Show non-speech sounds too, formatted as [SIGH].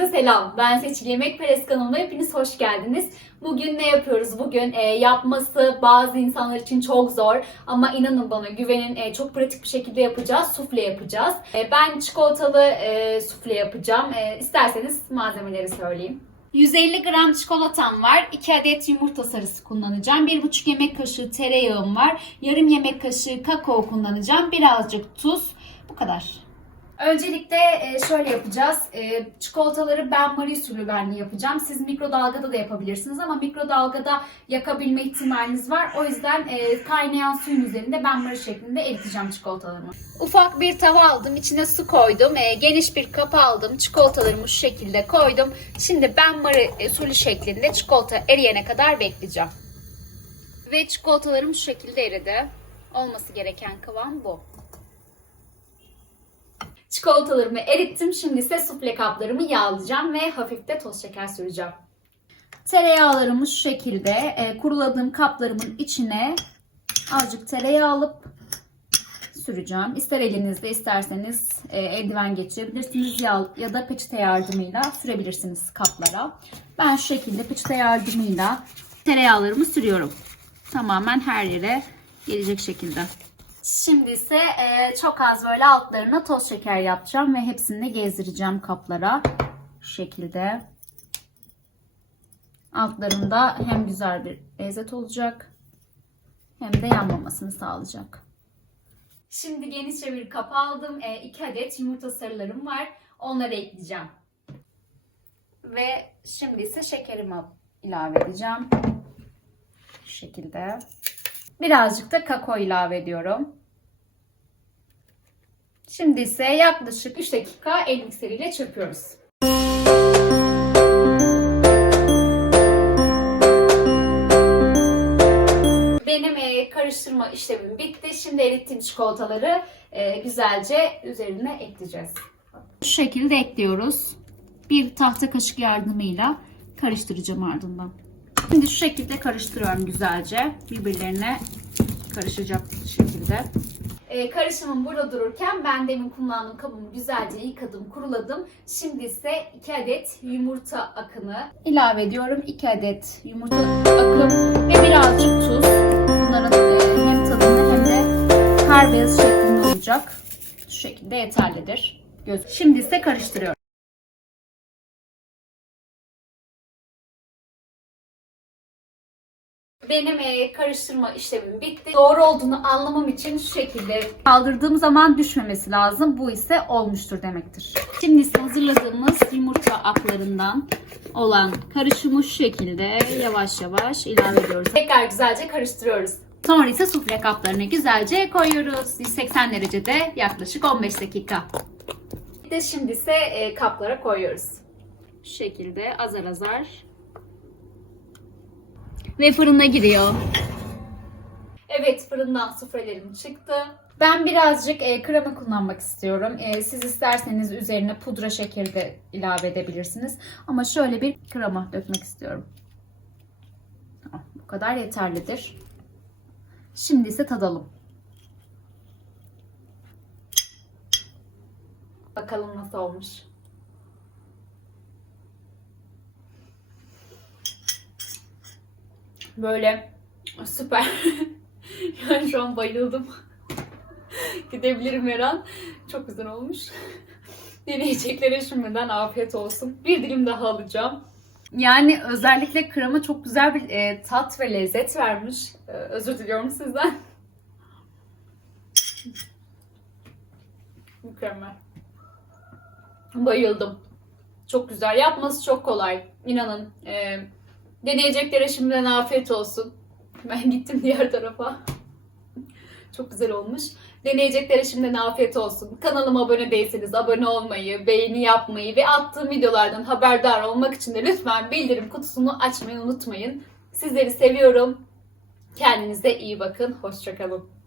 selam. Ben Seçil Yemek Perest kanalına hepiniz hoş geldiniz. Bugün ne yapıyoruz? Bugün e, yapması bazı insanlar için çok zor ama inanın bana güvenin e, çok pratik bir şekilde yapacağız. Sufle yapacağız. E, ben çikolatalı e, sufle yapacağım. E, isterseniz malzemeleri söyleyeyim. 150 gram çikolatam var. 2 adet yumurta sarısı kullanacağım. 1,5 yemek kaşığı tereyağım var. Yarım yemek kaşığı kakao kullanacağım. Birazcık tuz. Bu kadar. Öncelikle e, şöyle yapacağız. E, Çikolataları ben Marie usulü benli yapacağım. Siz mikrodalgada da yapabilirsiniz ama mikrodalgada yakabilme ihtimaliniz var. O yüzden e, kaynayan suyun üzerinde ben Marie şeklinde eriteceğim çikolatalarımı. Ufak bir tava aldım. içine su koydum. Geniş bir kap aldım. Çikolatalarımı şu şekilde koydum. Şimdi ben Marie usulü şeklinde çikolata eriyene kadar bekleyeceğim. Ve çikolatalarım şu şekilde eridi. Olması gereken kıvam bu. Çikolatalarımı erittim. Şimdi ise sufle kaplarımı yağlayacağım ve hafif de toz şeker süreceğim. Tereyağlarımı şu şekilde e, kuruladığım kaplarımın içine azıcık tereyağı alıp süreceğim. İster elinizde isterseniz e, eldiven geçirebilirsiniz ya, ya da peçete yardımıyla sürebilirsiniz kaplara. Ben şu şekilde peçete yardımıyla tereyağlarımı sürüyorum. Tamamen her yere gelecek şekilde. Şimdi ise e, çok az böyle altlarına toz şeker yapacağım ve hepsini de gezdireceğim kaplara. Şu şekilde. Altlarında hem güzel bir lezzet olacak hem de yanmamasını sağlayacak. Şimdi genişçe bir kap aldım. 2 adet yumurta sarılarım var. Onları ekleyeceğim. Ve şimdi ise şekerimi ilave edeceğim. Şu şekilde. Birazcık da kakao ilave ediyorum. Şimdi ise yaklaşık 3 dakika el mikseriyle çırpıyoruz. Benim e, karıştırma işlemim bitti. Şimdi erittiğim çikolataları e, güzelce üzerine ekleyeceğiz. Şu şekilde ekliyoruz. Bir tahta kaşık yardımıyla karıştıracağım ardından. Şimdi şu şekilde karıştırıyorum güzelce. Birbirlerine karışacak şekilde. Ee, karışımım burada dururken ben demin kullandığım kabımı güzelce yıkadım, kuruladım. Şimdi ise 2 adet yumurta akını ilave ediyorum. 2 adet yumurta akım ve birazcık tuz. Bunların e, hem tadını hem de kar şeklinde olacak. Şu şekilde yeterlidir. Şimdi ise karıştırıyorum. Benim e, karıştırma işlemim bitti. Doğru olduğunu anlamam için şu şekilde kaldırdığım zaman düşmemesi lazım. Bu ise olmuştur demektir. Şimdi ise hazırladığımız yumurta aklarından olan karışımı şu şekilde yavaş yavaş ilave ediyoruz. Tekrar güzelce karıştırıyoruz. Sonra ise sufle kaplarına güzelce koyuyoruz. 180 derecede yaklaşık 15 dakika. Şimdi ise e, kaplara koyuyoruz. Şu şekilde azar azar ve fırına giriyor. Evet fırından sufrelerim çıktı. Ben birazcık e, krema kullanmak istiyorum. E, siz isterseniz üzerine pudra şekeri de ilave edebilirsiniz. Ama şöyle bir krema dökmek istiyorum. Bu kadar yeterlidir. Şimdi ise tadalım. Bakalım nasıl olmuş. Böyle süper. [LAUGHS] yani şu an bayıldım. [LAUGHS] Gidebilirim her an. Çok güzel olmuş. [LAUGHS] Deneyeceklere şimdiden afiyet olsun. Bir dilim daha alacağım. Yani özellikle krema çok güzel bir e, tat ve lezzet vermiş. E, özür diliyorum sizden. Mükemmel. Bayıldım. Çok güzel. Yapması çok kolay. İnanın. E, deneyeceklere şimdiden afiyet olsun. Ben gittim diğer tarafa. Çok güzel olmuş. Deneyeceklere şimdiden afiyet olsun. Kanalıma abone değilseniz abone olmayı, beğeni yapmayı ve attığım videolardan haberdar olmak için de lütfen bildirim kutusunu açmayı unutmayın. Sizleri seviyorum. Kendinize iyi bakın. Hoşçakalın.